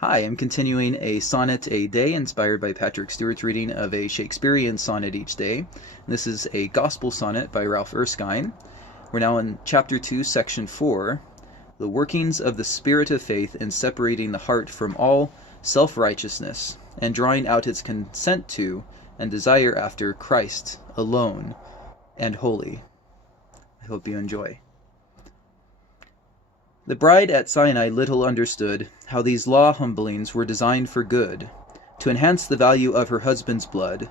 Hi, I'm continuing a sonnet a day inspired by Patrick Stewart's reading of a Shakespearean sonnet each day. This is a gospel sonnet by Ralph Erskine. We're now in Chapter 2, Section 4, the workings of the spirit of faith in separating the heart from all self-righteousness and drawing out its consent to and desire after Christ alone and holy. I hope you enjoy. The bride at Sinai little understood how these law humblings were designed for good, to enhance the value of her husband's blood.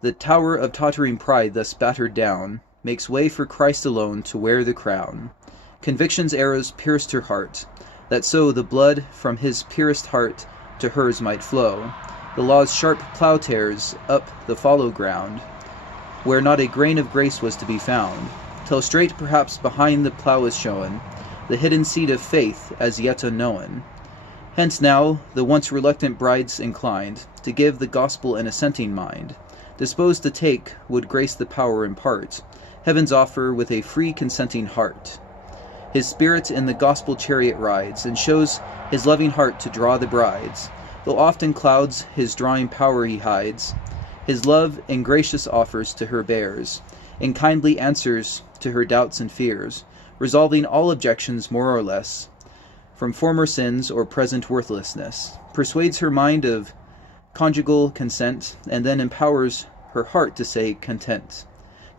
The tower of tottering pride thus battered down makes way for Christ alone to wear the crown. Conviction's arrows pierced her heart, that so the blood from his pierced heart to hers might flow. The law's sharp plow-tears up the fallow ground, where not a grain of grace was to be found, till straight perhaps behind the plow is shown the hidden seed of faith as yet unknown. Hence now the once reluctant brides inclined to give the gospel an assenting mind, disposed to take would grace the power impart, heaven's offer with a free consenting heart. His spirit in the gospel chariot rides, and shows his loving heart to draw the brides, though oft in clouds his drawing power he hides. His love in gracious offers to her bears, in kindly answers to her doubts and fears, resolving all objections more or less from former sins or present worthlessness, persuades her mind of conjugal consent, and then empowers her heart to say content.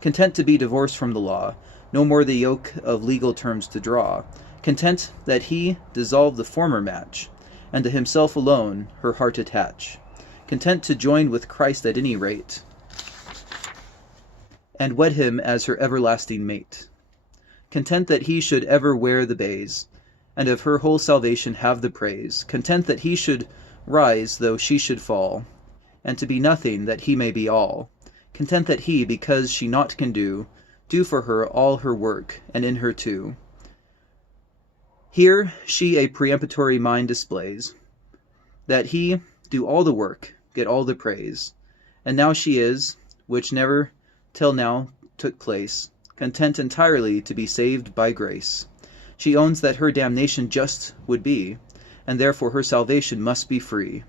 Content to be divorced from the law, no more the yoke of legal terms to draw, content that he dissolve the former match, and to himself alone her heart attach, content to join with Christ at any rate, and wed him as her everlasting mate. Content that he should ever wear the bays, and of her whole salvation have the praise. Content that he should rise though she should fall, and to be nothing that he may be all. Content that he, because she naught can do for her all her work, and in her too. Here she a peremptory mind displays, that he do all the work, get all the praise. And now she is, which never till now took place, content entirely to be saved by grace. She owns that her damnation just would be, and therefore her salvation must be free.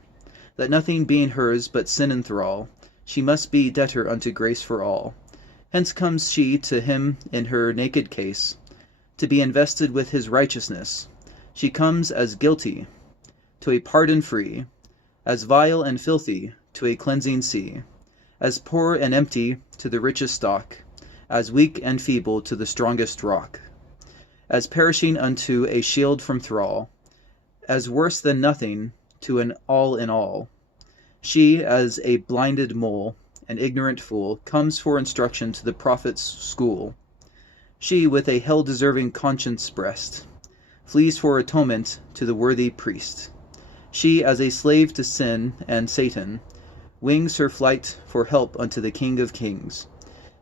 That nothing being hers but sin and thrall, she must be debtor unto grace for all. Hence comes she to him in her naked case, to be invested with his righteousness. She comes as guilty to a pardon free, as vile and filthy to a cleansing sea, as poor and empty to the richest stock, as weak and feeble to the strongest rock, as perishing unto a shield from thrall, as worse than nothing to an all in all. She, as a blinded mole, an ignorant fool, comes for instruction to the prophet's school. She, with a hell-deserving conscience breast, flees for atonement to the worthy priest. She, as a slave to sin and Satan, wings her flight for help unto the King of Kings.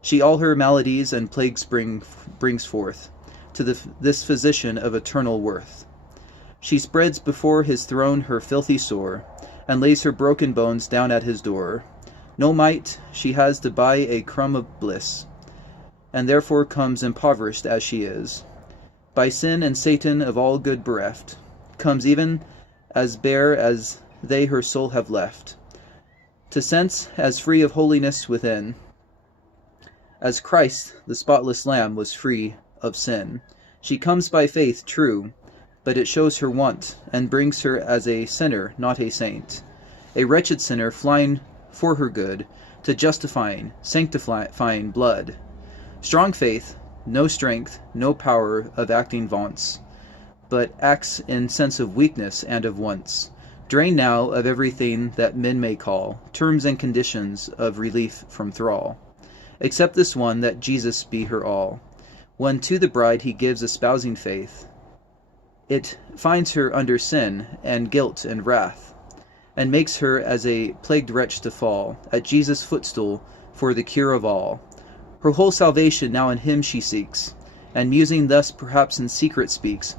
She all her maladies and plagues brings forth to this physician of eternal worth. She spreads before his throne her filthy sore, and lays her broken bones down at his door. No might she has to buy a crumb of bliss, and therefore comes impoverished as she is, by sin and Satan of all good bereft, comes even as bare as they her soul have left, to sense as free of holiness within, as Christ, the spotless Lamb, was free of sin. She comes by faith, true, but it shows her want, and brings her as a sinner, not a saint, a wretched sinner flying for her good, to justifying, sanctifying blood. Strong faith, no strength, no power of acting vaunts, but acts in sense of weakness and of wants, drained now of everything that men may call terms and conditions of relief from thrall, except this one, that Jesus be her all. When to the bride he gives espousing faith, it finds her under sin and guilt and wrath, and makes her as a plagued wretch to fall at Jesus' footstool for the cure of all. Her whole salvation now in him she seeks, and musing thus perhaps in secret speaks,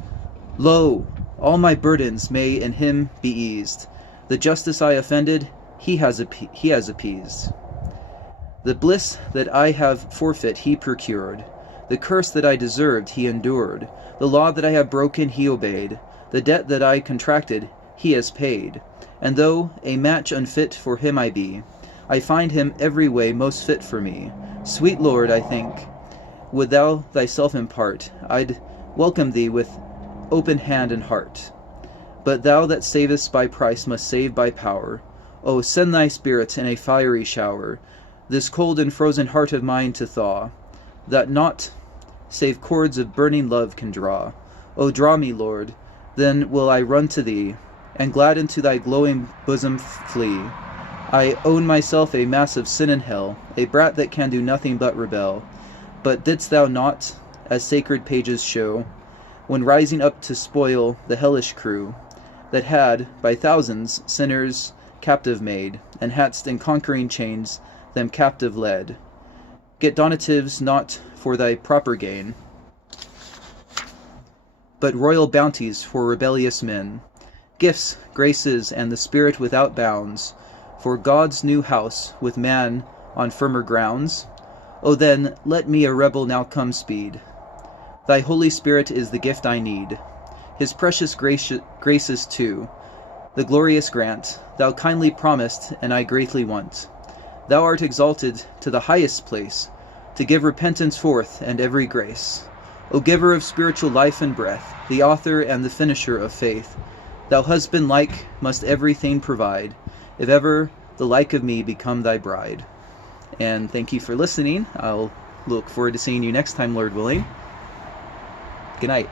Lo, all my burdens may in him be eased. The justice I offended, he has appeased. The bliss that I have forfeit he procured. The curse that I deserved he endured. The law that I have broken he obeyed. The debt that I contracted he has paid. And though a match unfit for him I be, I find him every way most fit for me. Sweet Lord, I think, would thou thyself impart, I'd welcome thee with open hand and heart. But thou that savest by price must save by power. O send thy Spirit in a fiery shower, this cold and frozen heart of mine to thaw, that naught save cords of burning love can draw. O draw me, Lord, then will I run to thee, and glad into thy glowing bosom flee. I own myself a mass of sin and hell, a brat that can do nothing but rebel. But didst thou not, as sacred pages show, when rising up to spoil the hellish crew, that had, by thousands, sinners captive made, and hadst in conquering chains them captive led, get donatives not for thy proper gain, but royal bounties for rebellious men, gifts, graces, and the Spirit without bounds, for God's new house with man on firmer grounds. O then, let me a rebel now come speed. Thy Holy Spirit is the gift I need, his precious graces too, the glorious grant, thou kindly promised, and I greatly want. Thou art exalted to the highest place, to give repentance forth and every grace. O giver of spiritual life and breath, the author and the finisher of faith, thou husband-like must everything provide, if ever the like of me become thy bride. And thank you for listening. I'll look forward to seeing you next time, Lord willing. Good night.